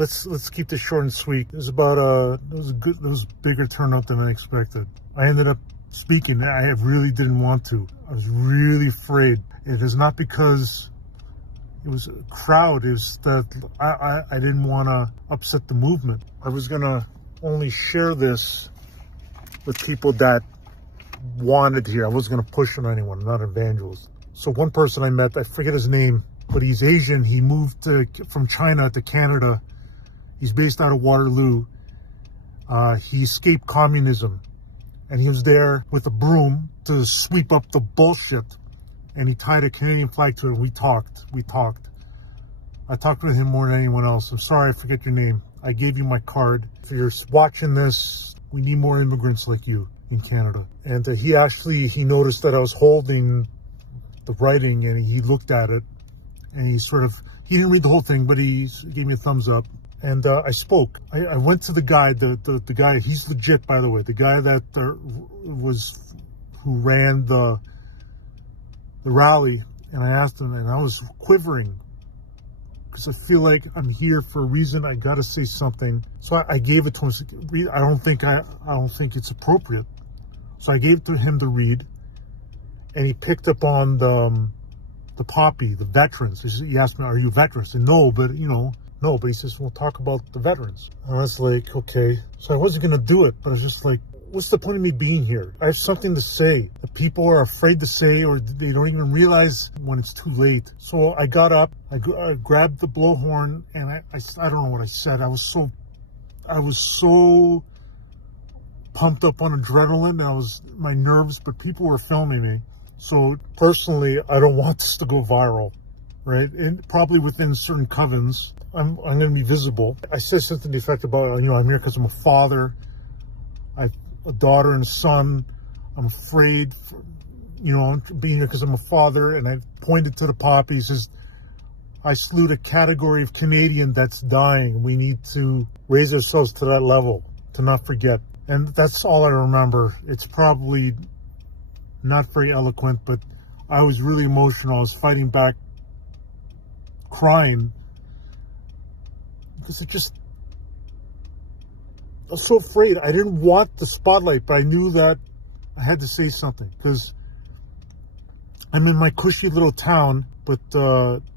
let's keep this short and sweet. It was about it was a bigger turnout than I expected. I ended up speaking. I really didn't want to. I was really afraid. It is not because it was a crowd. It was that I didn't want to upset the movement. I was gonna only share this with people that wanted to hear. I wasn't gonna push on anyone. I'm not an evangelist. So one person I met, I forget his name, but he's Asian. He moved from China to Canada. He's based out of Waterloo. He escaped communism, and he was there with a broom to sweep up the bullshit. And he tied a Canadian flag to it. We talked. I talked with him more than anyone else. I'm sorry, I forget your name. I gave you my card. If you're watching this, we need more immigrants like you in Canada. And he noticed that I was holding the writing, and he looked at it, and he didn't read the whole thing, but he gave me a thumbs up. And I spoke. I went to the guy, the guy, he's legit, by the way, the guy that who ran the rally, and I asked him, and I was quivering because I feel like I'm here for a reason. I got to say something. So I gave it to him. I don't think it's appropriate. So I gave it to him to read, and he picked up on the poppy, the veterans. He asked me, "Are you veterans?" And no, but he says, "We'll talk about the veterans." And I was like, okay. So I wasn't gonna do it, but I was just like, what's the point of me being here? I have something to say that people are afraid to say, or they don't even realize when it's too late. So I got up, I grabbed the blowhorn, and I don't know what I said. I was so pumped up on adrenaline, and my nerves, but people were filming me. So personally, I don't want this to go viral, right? And probably within certain covens, I'm going to be visible. I said something to the effect about, I'm here because I'm a father. I have a daughter and a son. I'm afraid, being here because I'm a father. And I pointed to the poppy. He says, I salute a category of Canadian that's dying. We need to raise ourselves to that level, to not forget. And that's all I remember. It's probably not very eloquent, but I was really emotional. I was fighting back, crying, because I was so afraid. I didn't want the spotlight, but I knew that I had to say something, because I'm in my cushy little town, but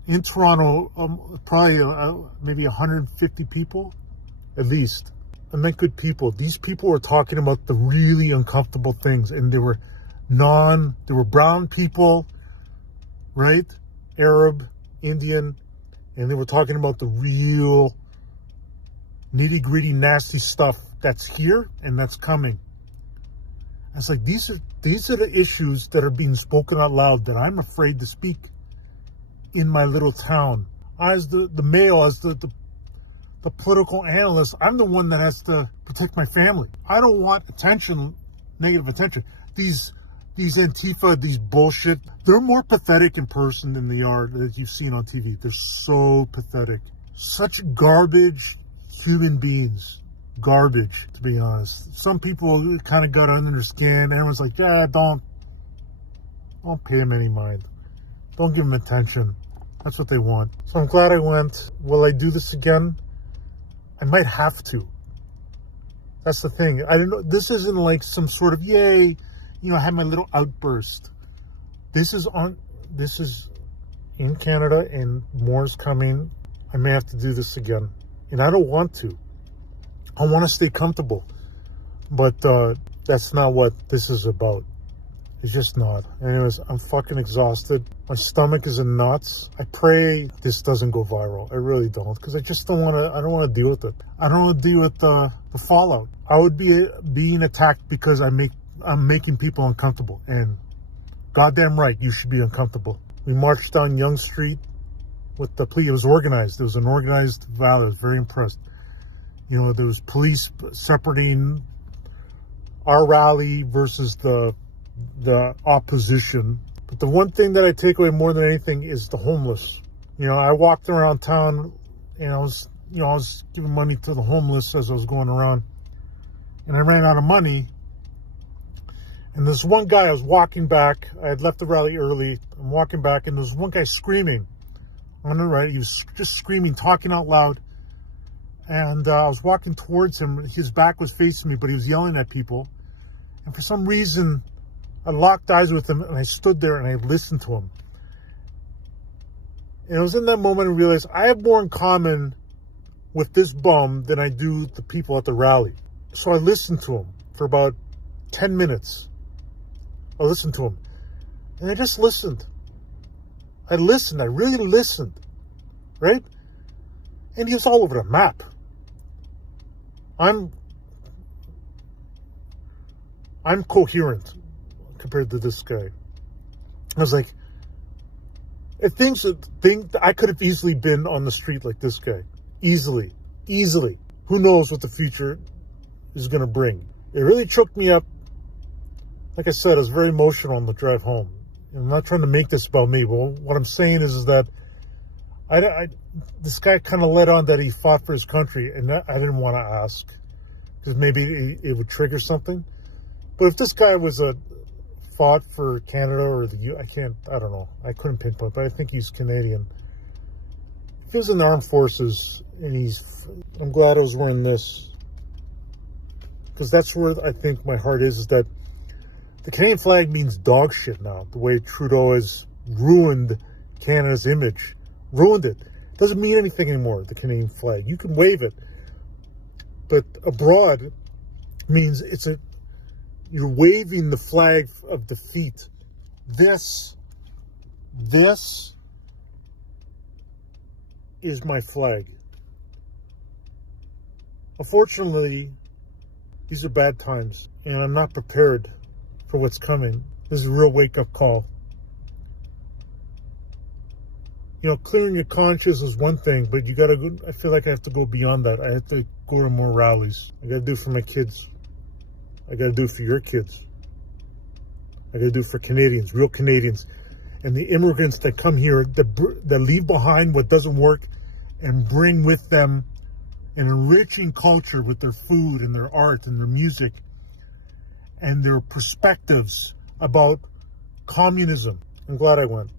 in Toronto, probably maybe 150 people, at least. I met good people. These people were talking about the really uncomfortable things, and they were brown people, right? Arab, Indian, and they were talking about the real nitty-gritty, nasty stuff that's here and that's coming. I was like, these are the issues that are being spoken out loud that I'm afraid to speak in my little town. As the male, as the political analyst, I'm the one that has to protect my family. I don't want attention, negative attention. These Antifa, these bullshit, they're more pathetic in person than they are that you've seen on TV. They're so pathetic. Such garbage human beings. Garbage, to be honest. Some people kind of got under their skin. Everyone's like, yeah, don't pay them any mind. Don't give them attention. That's what they want. So I'm glad I went. Will I do this again? I might have to. That's the thing. I don't know. This isn't like some sort of, yay, I had my little outburst. This is in Canada, and more's coming. I may have to do this again. And I don't want to. I want to stay comfortable. But that's not what this is about. It's just not. Anyways, I'm fucking exhausted. My stomach is in knots. I pray this doesn't go viral. I really don't. Because I don't want to deal with it. I don't want to deal with the fallout. I would be being attacked because I'm making people uncomfortable. And goddamn right, you should be uncomfortable. We marched down Yonge Street with the police. It was organized. It was an organized rally. I was very impressed. There was police separating our rally versus the opposition. But the one thing that I take away more than anything is the homeless. I walked around town, and I was giving money to the homeless as I was going around, and I ran out of money. And there's one guy, I was walking back. I had left the rally early. I'm walking back, and there's one guy screaming on the right. He was just screaming, talking out loud. And I was walking towards him. His back was facing me, but he was yelling at people. And for some reason, I locked eyes with him, and I stood there and I listened to him. And it was in that moment I realized I have more in common with this bum than I do the people at the rally. So I listened to him for about 10 minutes. I listened to him. And I just listened. I listened. I really listened. Right? And he was all over the map. I'm coherent compared to this guy. I was like, I could have easily been on the street like this guy. Easily. Who knows what the future is going to bring. It really choked me up. Like I said, I was very emotional on the drive home. And I'm not trying to make this about me, but what I'm saying is that this guy kind of let on that he fought for his country, and I didn't want to ask because maybe it would trigger something. But if this guy was fought for Canada or I don't know. I couldn't pinpoint, but I think he's Canadian. If he was in the armed forces, and I'm glad I was wearing this, because that's where I think my heart is that the Canadian flag means dog shit now. The way Trudeau has ruined Canada's image. Ruined it. It doesn't mean anything anymore, the Canadian flag. You can wave it. But abroad means you're waving the flag of defeat. This is my flag. Unfortunately, these are bad times, and I'm not prepared for what's coming. This is a real wake-up call. You know, clearing your conscience is one thing, but you gotta go. I feel like I have to go beyond that. I have to go to more rallies. I gotta do it for my kids. I gotta do it for your kids. I gotta do it for Canadians, real Canadians, and the immigrants that come here that leave behind what doesn't work and bring with them an enriching culture with their food and their art and their music and their perspectives about communism. I'm glad I went.